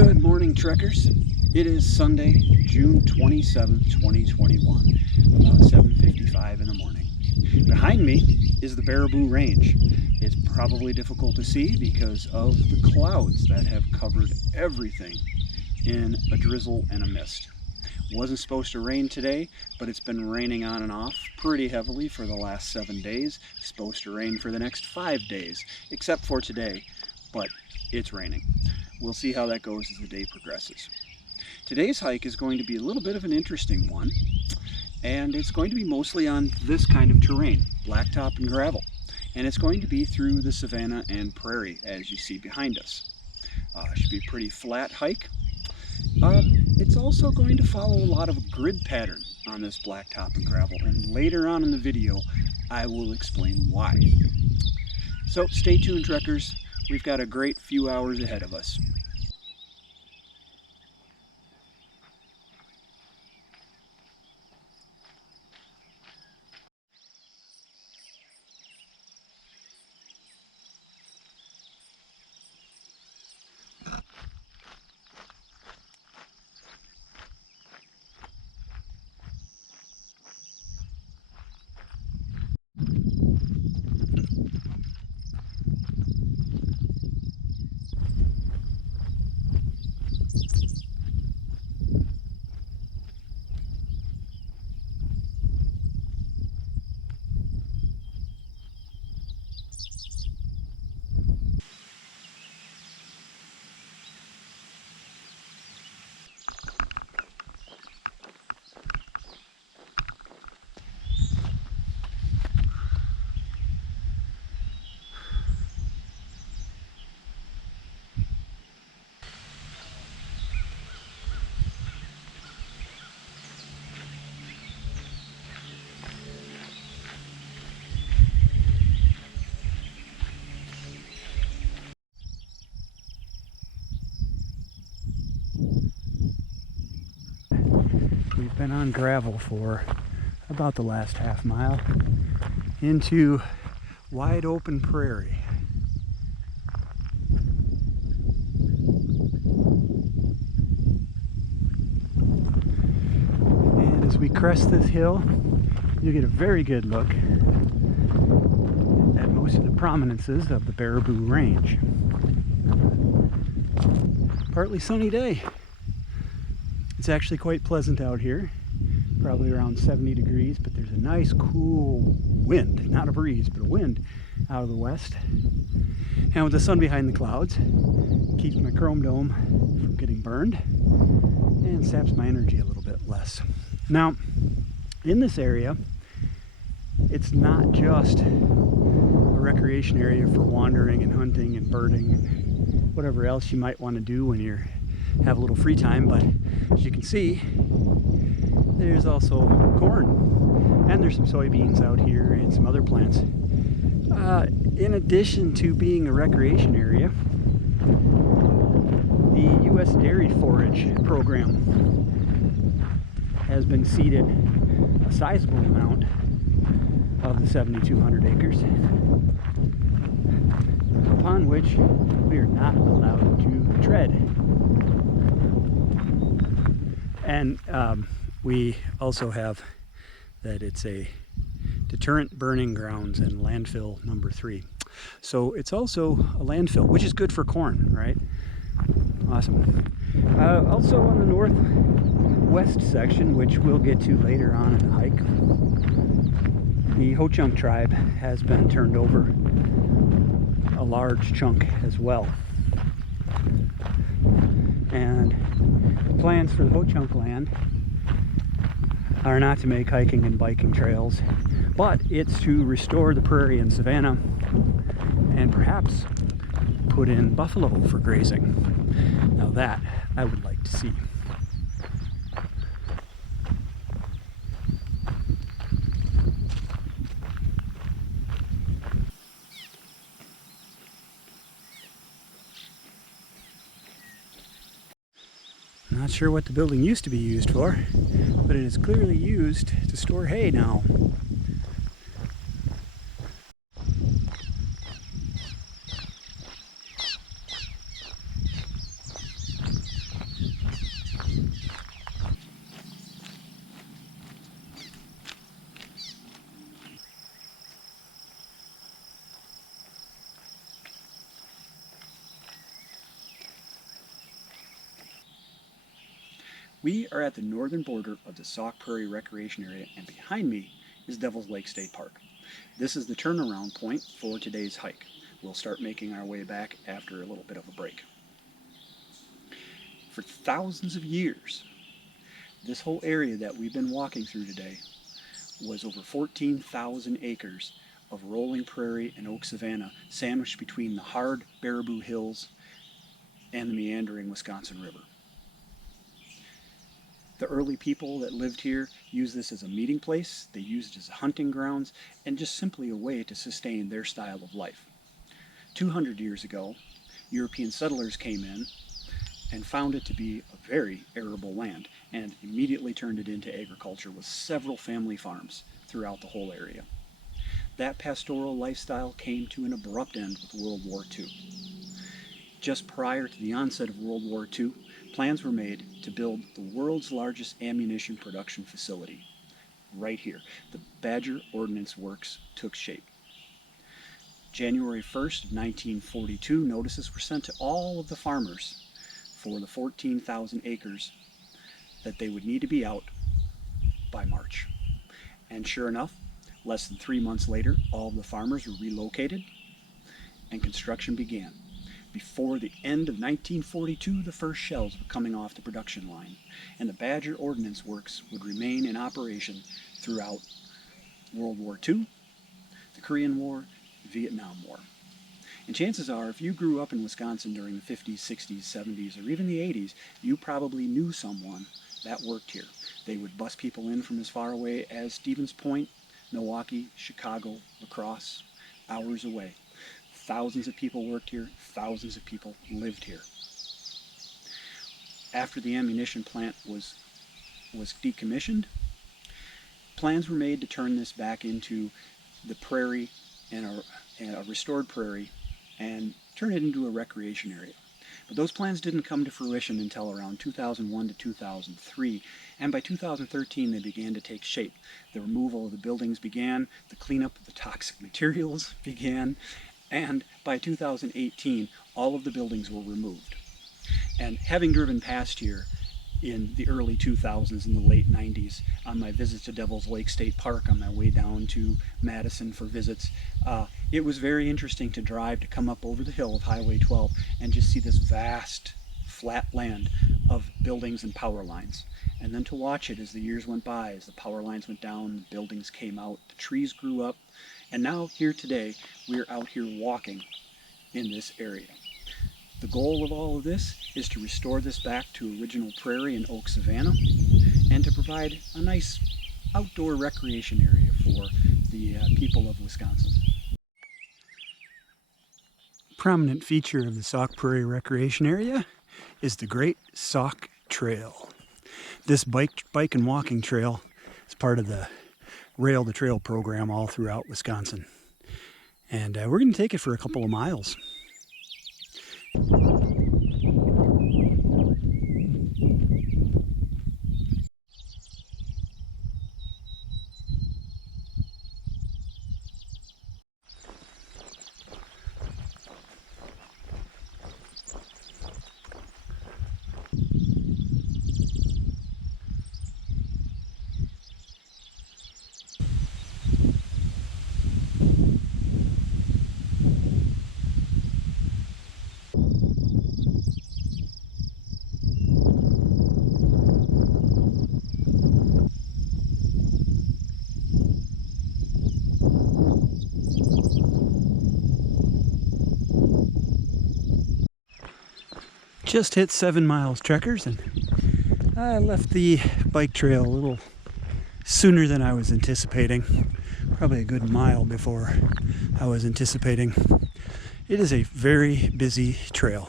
Good morning, trekkers. It is Sunday, June 27th, 2021, about 7:55 in the morning. Behind me is the Baraboo Range. It's probably difficult to see because of the clouds that have covered everything in a drizzle and a mist. Wasn't supposed to rain today, but it's been raining on and off pretty heavily for the last 7 days. It's supposed to rain for the next 5 days, except for today, but it's raining. We'll see how that goes as the day progresses. Today's hike is going to be a little bit of an interesting one, and it's going to be mostly on this kind of terrain, blacktop and gravel. And it's going to be through the savanna and prairie, as you see behind us. Should be a pretty flat hike. It's also going to follow a lot of a grid pattern on this blacktop and gravel, and later on in the video I will explain why. So stay tuned, trekkers. We've got a great few hours ahead of us. We've been on gravel for about the last half mile into wide open prairie. And as we crest this hill, you get a very good look at most of the prominences of the Baraboo Range. Partly sunny day. It's actually quite pleasant out here, probably around 70 degrees, but there's a nice cool wind, not a breeze, but a wind out of the west. And with the sun behind the clouds, it keeps my chrome dome from getting burned and saps my energy a little bit less. Now, in this area, it's not just a recreation area for wandering and hunting and birding and whatever else you might want to do when you have a little free time, but as you can see, there's also corn, and there's some soybeans out here and some other plants. In addition to being a recreation area, the U.S. Dairy Forage Program has been seeded a sizable amount of the 7,200 acres, upon which we are not allowed to tread. And we also have that it's a deterrent burning grounds and landfill number 3. So it's also a landfill, which is good for corn, right? Awesome. Also on the northwest section, which we'll get to later on in the hike, the Ho-Chunk tribe has been turned over a large chunk as well. And the plans for the Ho-Chunk land are not to make hiking and biking trails, but it's to restore the prairie and savanna and perhaps put in buffalo for grazing. Now that I would like to see. Not sure what the building used to be used for, but it is clearly used to store hay now. We are at the northern border of the Sauk Prairie Recreation Area, and behind me is Devil's Lake State Park. This is the turnaround point for today's hike. We'll start making our way back after a little bit of a break. For thousands of years, this whole area that we've been walking through today was over 14,000 acres of rolling prairie and oak savanna sandwiched between the hard Baraboo Hills and the meandering Wisconsin River. The early people that lived here used this as a meeting place, they used it as hunting grounds, and just simply a way to sustain their style of life. 200 years ago, European settlers came in and found it to be a very arable land and immediately turned it into agriculture with several family farms throughout the whole area. That pastoral lifestyle came to an abrupt end with World War II. Just prior to the onset of World War II, plans were made to build the world's largest ammunition production facility. Right here, the Badger Ordnance Works took shape. January 1st of 1942, notices were sent to all of the farmers for the 14,000 acres that they would need to be out by March. And sure enough, less than 3 months later, all of the farmers were relocated and construction began. Before the end of 1942, the first shells were coming off the production line, and the Badger Ordnance Works would remain in operation throughout World War II, the Korean War, the Vietnam War. And chances are, if you grew up in Wisconsin during the 50s, 60s, 70s, or even the 80s, you probably knew someone that worked here. They would bus people in from as far away as Stevens Point, Milwaukee, Chicago, La Crosse, hours away. Thousands of people worked here, thousands of people lived here. After the ammunition plant was decommissioned, plans were made to turn this back into the prairie and a restored prairie and turn it into a recreation area. But those plans didn't come to fruition until around 2001 to 2003, and by 2013 they began to take shape. The removal of the buildings began, the cleanup of the toxic materials began, and by 2018 all of the buildings were removed. And having driven past here in the early 2000s and the late 90s on my visits to Devil's Lake State Park on my way down to Madison for visits, it was very interesting to drive to come up over the hill of Highway 12 and just see this vast flat land of buildings and power lines, and then to watch it as the years went by, as the power lines went down, the buildings came out, the trees grew up, and now here today we're out here walking in this area. The goal of all of this is to restore this back to original prairie and oak savanna and to provide a nice outdoor recreation area for the people of Wisconsin. Prominent feature of the Sauk Prairie Recreation Area is the Great Sauk Trail. This bike and walking trail is part of the Rail to Trail program all throughout Wisconsin. And we're going to take it for a couple of miles. Just hit 7 miles, trekkers, and I left the bike trail a little sooner than I was anticipating. Probably a good mile before I was anticipating. It is a very busy trail.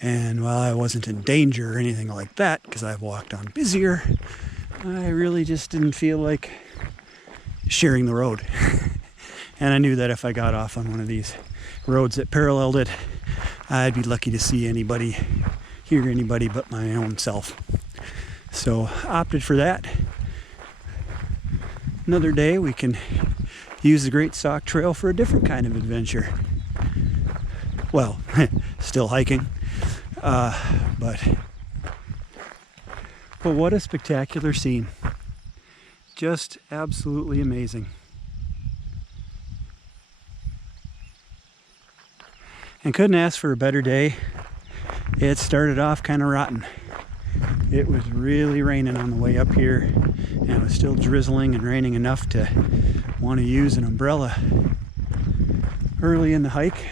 And while I wasn't in danger or anything like that, because I've walked on busier, I really just didn't feel like sharing the road. And I knew that if I got off on one of these roads that paralleled it, I'd be lucky to see anybody, hear anybody but my own self. So opted for that. Another day we can use the Great Sauk Trail for a different kind of adventure. Well, still hiking, but But what a spectacular scene. Just absolutely amazing. And couldn't ask for a better day. It started off kind of rotten. It was really raining on the way up here, and it was still drizzling and raining enough to want to use an umbrella early in the hike.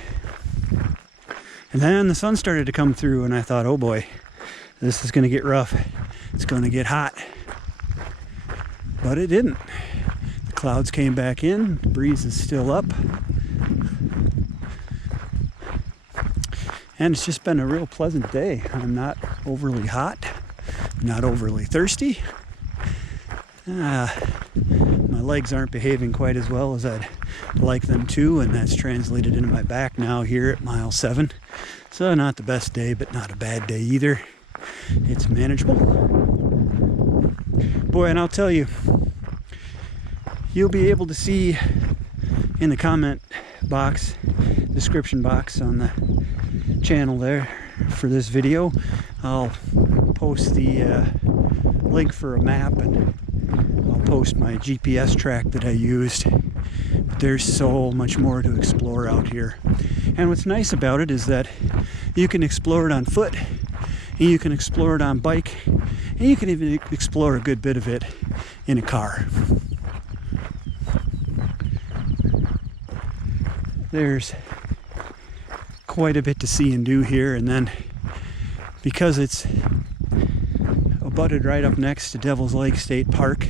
And then the sun started to come through, and I thought, oh boy, this is going to get rough. It's going to get hot. But it didn't. The clouds came back in, the breeze is still up. And it's just been a real pleasant day. I'm not overly hot, not overly thirsty. My legs aren't behaving quite as well as I'd like them to, and that's translated into my back now here at mile 7. So not the best day, but not a bad day either. It's manageable. Boy, and I'll tell you, you'll be able to see in the comment box, description box on the channel there for this video, I'll post the link for a map, and I'll post my GPS track that I used. But there's so much more to explore out here. And what's nice about it is that you can explore it on foot, and you can explore it on bike, and you can even explore a good bit of it in a car. There's quite a bit to see and do here, and then because it's abutted right up next to Devil's Lake State Park,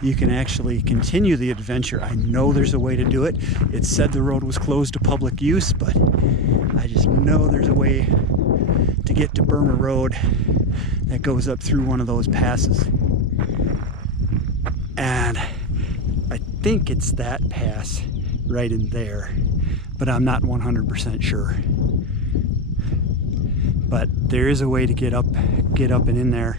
you can actually continue the adventure. I know there's a way to do it. It said the road was closed to public use, but I just know there's a way to get to Burma Road that goes up through one of those passes. And I think it's that pass right in there, but I'm not 100% sure. But there is a way to get up and in there,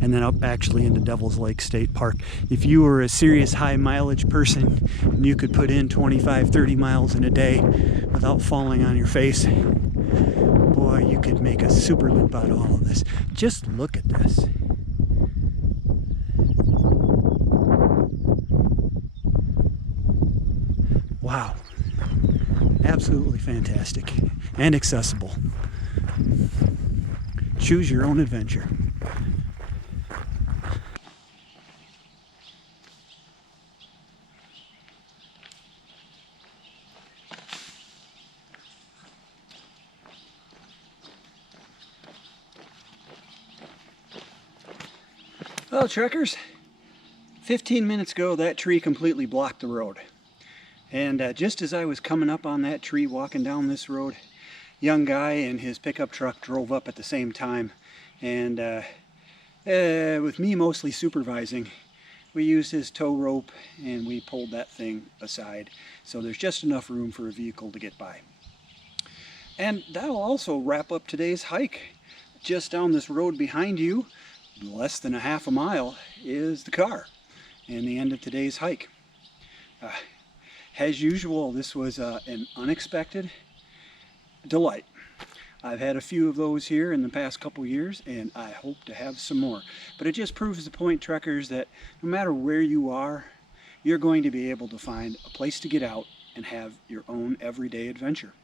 and then up actually into Devil's Lake State Park. If you were a serious high mileage person and you could put in 25-30 miles in a day without falling on your face, boy, you could make a super loop out of all of this. Just look at this. Wow. Absolutely fantastic and accessible. Choose your own adventure. Well, trekkers, 15 minutes ago that tree completely blocked the road. And just as I was coming up on that tree, walking down this road, young guy and his pickup truck drove up at the same time. And with me mostly supervising, we used his tow rope and we pulled that thing aside. So there's just enough room for a vehicle to get by. And that'll also wrap up today's hike. Just down this road behind you, less than a half a mile, is the car and the end of today's hike. As usual, this was an unexpected delight. I've had a few of those here in the past couple years, and I hope to have some more. But it just proves the point, trekkers, that no matter where you are, you're going to be able to find a place to get out and have your own everyday adventure.